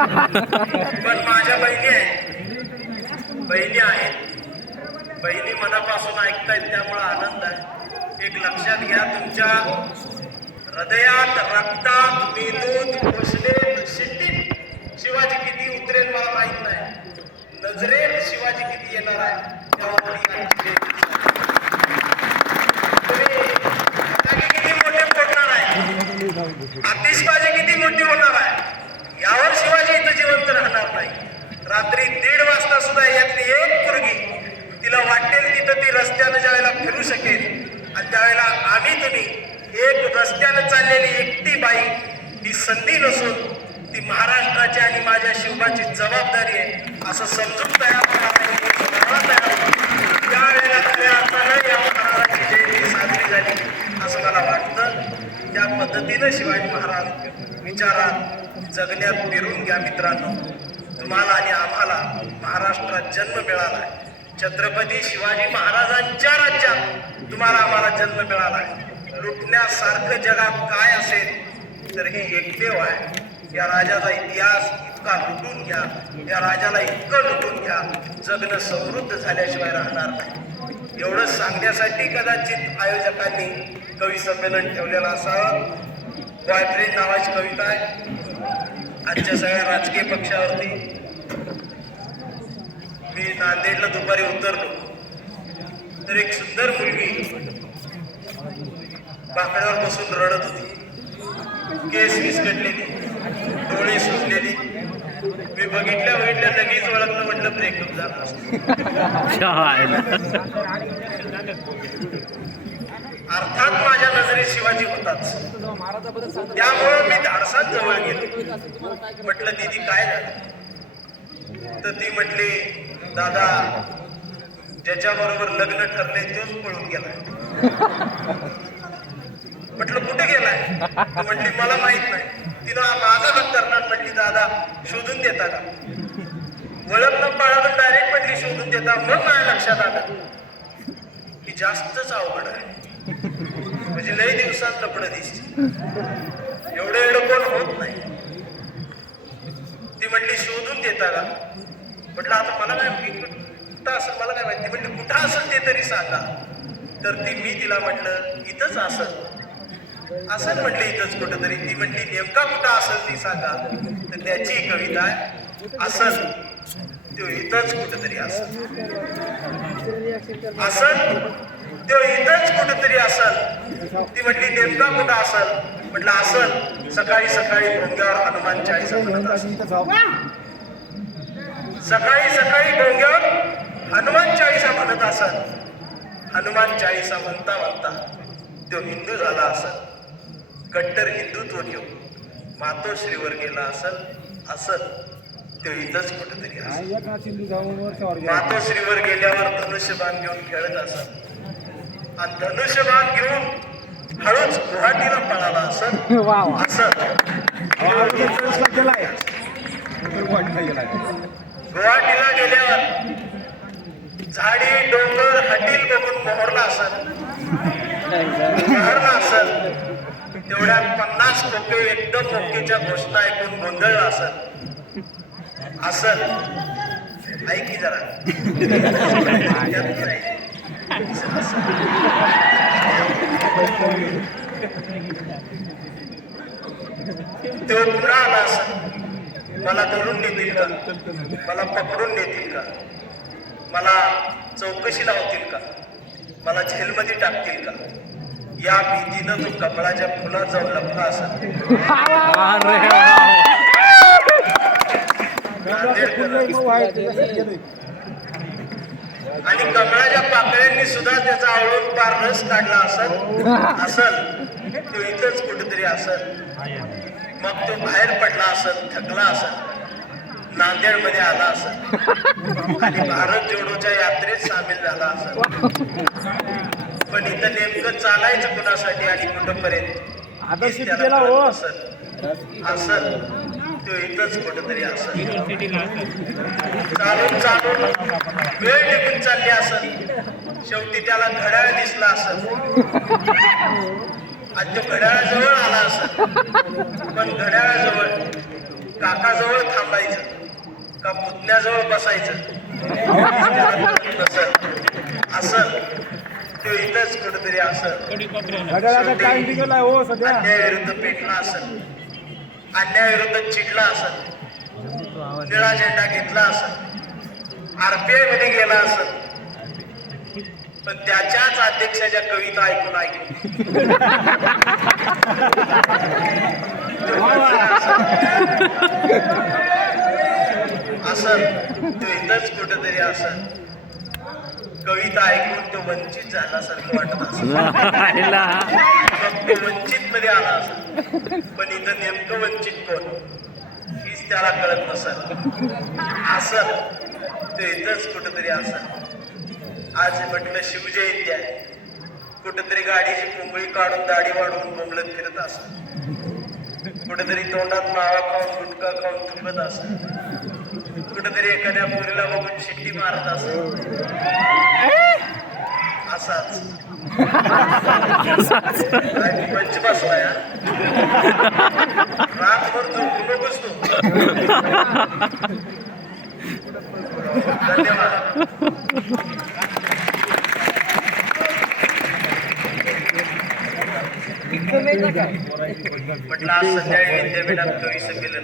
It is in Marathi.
पण माझ्या बहिणी आहेत. बहिणी आहेत. बहिणी मनापासून ऐकतायत त्यामुळे आनंद आहे. एक लक्षात घ्या तुमच्या हृदयात रक्तात मेंदूत कृष्णेत शिट्टीत शिवाजी किती उतरेल मला माहीत नाही. नजरेत शिवाजी किती येणार आहे तेव्हा तरी यांची जयंती साजरी. तुम्ही फटाके किती मोठे फोडणार आहे आतिषबाजी किती मोठी होणार आहे यावर शिवाजी इथं जिवंत राहणार नाही रात्री दीड वाजता सुद्धा यातली एक मुलगी तिला वाटेल तिथं ती रस्त्यानं ज्यावेळेला फिरू शकेल. आणि त्यावेळेला आम्ही तुम्ही एक रस्त्यानं चाललेली एकटी बाई ही संधी नसून ती महाराष्ट्राची आणि माझ्या शिवबाची जबाबदारी आहे असं समजून तयार त्यावेळेला खऱ्या अर्थानं या महाराजाची जयंती साजरी झाली असं मला वाटतं. त्या पद्धतीनं शिवाजी महाराज विचारात जगण्यात पेरून घ्या मित्रांनो. तुम्हाला आणि आम्हाला महाराष्ट्रात जन्म मिळाला आहे. छत्रपती शिवाजी महाराजांच्या राज्यात तुम्हाला आम्हाला जन्म मिळाला आहे. लुटण्यासारखं जगात काय असेल तर हे एकमेव आहे. या राजाचा इतिहास इतका लुटून घ्या. या राजाला इतकं लुटून घ्या. जगणं समृद्ध झाल्याशिवाय राहणार नाही. एवढं सांगण्यासाठी कदाचित आयोजकांनी कवी संमेलन ठेवलेलं असावं. बॉयफ्रेंड नावाची कविता आहे. आजच्या सगळ्या राजकीय पक्षावरती मी नांदेडला दुपारी उतरलो. तर एक सुंदर मुलगी बाकड्यावर बसून रडत होती. केस विस्कटलेली डोळे सुजलेली. मी बघितल्या बघितल्या लगेच ओळखलं म्हटलं ब्रेकअप झाला अर्थात माझ्या नजरेत शिवाजी होताच. त्यामुळं मी धाडसात जवळ गेलो. म्हटलं दीदी काय झालं? तर ती म्हटली दादा ज्याच्या बरोबर लग्न ठरले तोच पळून गेलाय. म्हटलं कुठे गेलाय? ती म्हटली मला माहीत नाही. तिला माझा हात करणार म्हटली दादा शोधून देता का ओळख न पाळा डायरेक्ट म्हटली शोधून देता मग माझ्या लक्षात आलं की जास्तच अवघड आहे. म्हणजे लय दिवसात लपड दिसते एवढं एवढं कोण होत नाही. ती म्हटली शोधून देता का म्हटलं आता मला काय मी कुठं असं मला काय माहिती म्हटलं कुठं असेल ते तरी सांगा. तर ती मी तिला म्हटलं इथंच असेल. असं म्हटलं इथंच कुठंतरी. ती म्हटली नेमका कुठं असेल ती सांगा. तर त्याची कविता आहे असं तो इथंच कुठंतरी असं असं तो इथंच कुठंतरी असल. ती म्हटली नेमका कुठं असल? म्हटलं असल. सकाळी सकाळी भोंग्यावर हनुमान चाळीसा म्हणत असेल सकाळी सकाळी डोंग्यावर हनुमान चाळीसा म्हणत असल हनुमान चाळीसा म्हणता म्हणता तो हिंदू झाला असल कट्टर हिंदुत्व घेऊन मातोश्रीवर गेला असल असल तो इथंच कुठेतरी मातोश्रीवर गेल्यावर धनुष्यबाण घेऊन खेळत असत आणि धनुष्यबाण घेऊन हळूच गुवाहाटीला पळाला असत असत गुवाहाटीला गेल्यावर झाडी डोंगर हटील बघून मोहरला असत मोहरला असत तेवढ्यात पन्नास टोके एकदम मोकेच्या घोषणा ऐकून गोंधळला असत असल. ऐकी जरा. नाही. तो पुन्हा आला असं मला धरून नेतील का? मला पकडून नेतील का? मला चौकशी लावतील का? मला जेलमध्ये टाकतील का? या भीतीनं तो कमळाच्या फुलात जाऊन लपला असत आणि कमळाच्या पाकळ्यांनी सुद्धा त्याचा आवळून पार रस काढला असल असल तो इथंच कुठेतरी असल. मग तो बाहेर पडला असल थकला असल नांदेडमध्ये आला असल. आणि भारत जोडोच्या यात्रेत सामील झाला असल. पण इथं नेमकं चालायचं कुणासाठी आणि कुठंपर्यंत? कळत हो. असल. तो इथंच कुठंतरी असल. चालून चालून वेळ निघून चालली असल. शेवटी त्याला घड्याळ दिसला असल. आणि तो घड्याळाजवळ आला असल पण घड्याळाजवळ काकाजवळ थांबायचं का पुतण्याजवळ बसायचं. असं तो इथंच कुठेतरी असं. हो अन्यायाविरुद्ध पेटला असेल अन्यायाविरुद्ध चिडला असेल निळा झेंडा घेतला असेल आरपीआयमध्ये गेला असेल पण त्याच्याच अध्यक्षाच्या कविता ऐकून ऐकून असल तो इथंच कुठेतरी असल कविता ऐकून तो वंचित झाल्यासारखं वाटत असेल फक्त वंचित मध्ये आला असं. पण इथं नेमकं वंचित कोण? हीच त्याला कळत नसल. असं ते इथंच कुठंतरी असं. आज म्हटलं शिवजयंती आहे. कुठंतरी गाडीची कुंबळी काढून दाढी वाढवून बोंबलत फिरत अस कुठेतरी तोंडात मावा खाऊन गुटखा खाऊन थुंकत असं कुठेतरी एखाद्या मुलीला बघून शिट्टी मारत असं असाच. पंच बसलाय हा? रातभर झोपू नकोस तू. धन्यवाद. म्हटलं आज संध्याकाळी विद्यापीठात कवी संमेलन